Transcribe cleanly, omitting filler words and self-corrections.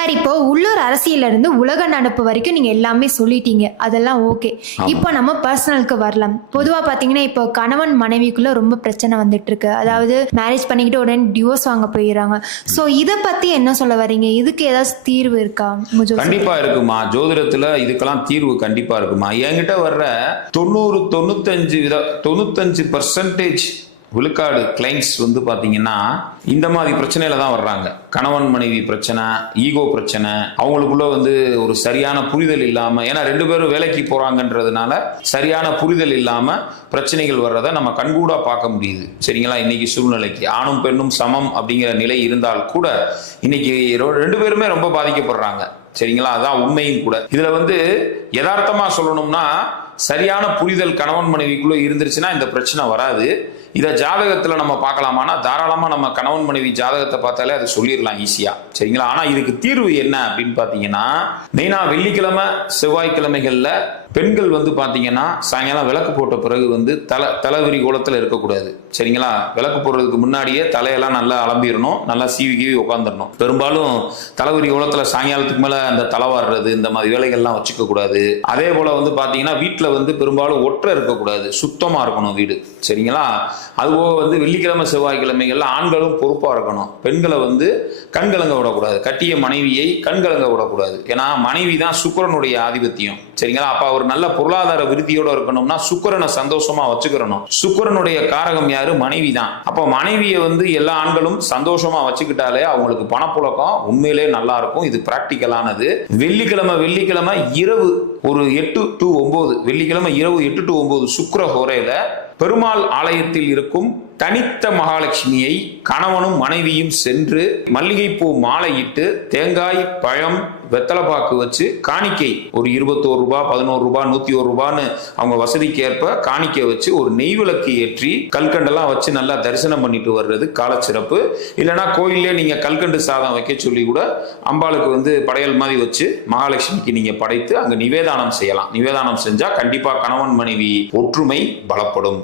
Sir இப்போ உள்ளூர் அரசியல்ல இருந்து உலக நடப்பு வரைக்கும் நீங்க எல்லாமே சொல்லிட்டீங்க, அதெல்லாம் ஓகே. இப்போ நம்ம பர்சனலுக்கு வரலாம். பொதுவா பாத்தீங்கன்னா இப்போ கணவன் மனைவிக்குள்ள ரொம்ப பிரச்சனை வந்துட்டு இருக்கு. அதாவது மேரேஜ் பண்ணிக்கிட்டு உடனே டிவோர்ஸ் வாங்க போயிடுறாங்க. சோ இத பத்தி என்ன சொல்ல வரீங்க? இதுக்கு ஏதாவது தீர்வு இருக்கா? கண்டிப்பா இருக்குமா. ஜோதிடத்துல இதுக்கெல்லாம் தீர்வு கண்டிப்பா இருக்குமா. என்கிட்ட வர்ற 95% விழுக்காடு கிளைண்ட்ஸ் வந்து பாத்தீங்கன்னா இந்த மாதிரி பிரச்சனையில தான் வர்றாங்க. கணவன் மனைவி பிரச்சனை, ஈகோ பிரச்சனை, அவங்களுக்குள்ள வந்து ஒரு சரியான புரிதல் இல்லாம, ஏன்னா 2 பேரும் வேலைக்கு போறாங்கன்றதுனால சரியான புரிதல் இல்லாம பிரச்சனைகள் வர்றதை நம்ம கண்கூடா பார்க்க முடியுது. சரிங்களா. இன்னைக்கு சூழ்நிலைக்கு ஆணும் பெண்ணும் சமம் அப்படிங்கிற நிலை இருந்தால் கூட இன்னைக்கு 2 பேருமே ரொம்ப பாதிக்கப்படுறாங்க. சரிங்களா. அதான் உண்மையும் கூட. இதுல வந்து யதார்த்தமா சொல்லணும்னா சரியான புரிதல் கணவன் மனைவிக்குள்ள இருந்துருச்சுன்னா இந்த பிரச்சனை வராது. இதை ஜாதகத்துல நம்ம பார்க்கலாமான்னா தாராளமா நம்ம கணவன் மனைவி ஜாதகத்தை பார்த்தாலே அதை சொல்லிடலாம் ஈஸியா. சரிங்களா. ஆனா இதுக்கு தீர்வு என்ன அப்படின்னு பாத்தீங்கன்னா, மெயினா வெள்ளிக்கிழமை செவ்வாய்க்கிழமைகள்ல பெண்கள் வந்து பாத்தீங்கன்னா சாயங்காலம் விளக்கு போட்ட பிறகு வந்து தலைவிரி கோலத்துல இருக்கக்கூடாது. சரிங்களா. விளக்கு போடுறதுக்கு முன்னாடியே தலையெல்லாம் நல்லா அலம்பிடணும், நல்லா சீவி உட்காந்துடணும். பெரும்பாலும் தலைவிரி கோலத்துல சாயங்காலத்துக்கு மேல அந்த தலைவாடுறது இந்த மாதிரி வேலைகள்லாம் வச்சுக்க கூடாது. அதே போல வந்து பாத்தீங்கன்னா வீட்டுல வந்து பெரும்பாலும் ஒற்றை இருக்கக்கூடாது, சுத்தமா இருக்கணும் வீடு. சரிங்களா. அதுபோக வந்து வெள்ளிக்கிழமை செவ்வாய்க்கிழமைகள்ல ஆண்களும் பொறுப்பா இருக்கணும். பெண்களை வந்து கண்கலங்க விடக்கூடாது, கட்டிய மனைவியை கண்கலங்க விடக்கூடாது. ஏன்னா மனைவி தான் சுக்கிரனுடைய ஆதிபத்தியம். சரிங்களா. அப்ப ஒரு நல்ல பொருளாதார விருத்தியோட இருக்கணும்னா சுக்கிரனை சந்தோஷமா வச்சுக்கிறணும். சுக்கிரனுடைய காரகம் யாரு? மனைவி தான். அப்ப மனைவியை வந்து எல்லா ஆண்களும் சந்தோஷமா வச்சுக்கிட்டாலே அவங்களுக்கு பணப்புழக்கம் உண்மையிலே நல்லா இருக்கும். இது பிராக்டிக்கலானது. வெள்ளிக்கிழமை இரவு ஒரு 8 to 9, வெள்ளிக்கிழமை இரவு 8 to 9 சுக்கிர ஹோரையில பெருமாள் ஆலயத்தில் இருக்கும் தனித்த மகாலட்சுமியை கணவனும் மனைவியும் சென்று மல்லிகைப்பூ மாலையிட்டு தேங்காய் பழம் வெத்தலைப்பாக்கு வச்சு காணிக்கை ஒரு 21 ரூபாய் 11 ரூபாய் 101 ரூபான்னு அவங்க வசதிக்கு ஏற்ப காணிக்கை வச்சு ஒரு நெய் விளக்கு ஏற்றி கல்கண்டெல்லாம் வச்சு நல்லா தரிசனம் பண்ணிட்டு வர்றது காலச்சிறப்பு. இல்லைன்னா கோயிலே நீங்க கல்கண்டு சாதம் வைக்க சொல்லி கூட அம்பாளுக்கு வந்து படையல் மாதிரி வச்சு மகாலட்சுமிக்கு நீங்க படைத்து அங்க நிவேதானம் செய்யலாம். நிவேதானம் செஞ்சா கண்டிப்பா கணவன் மனைவி ஒற்றுமை பலப்படும்.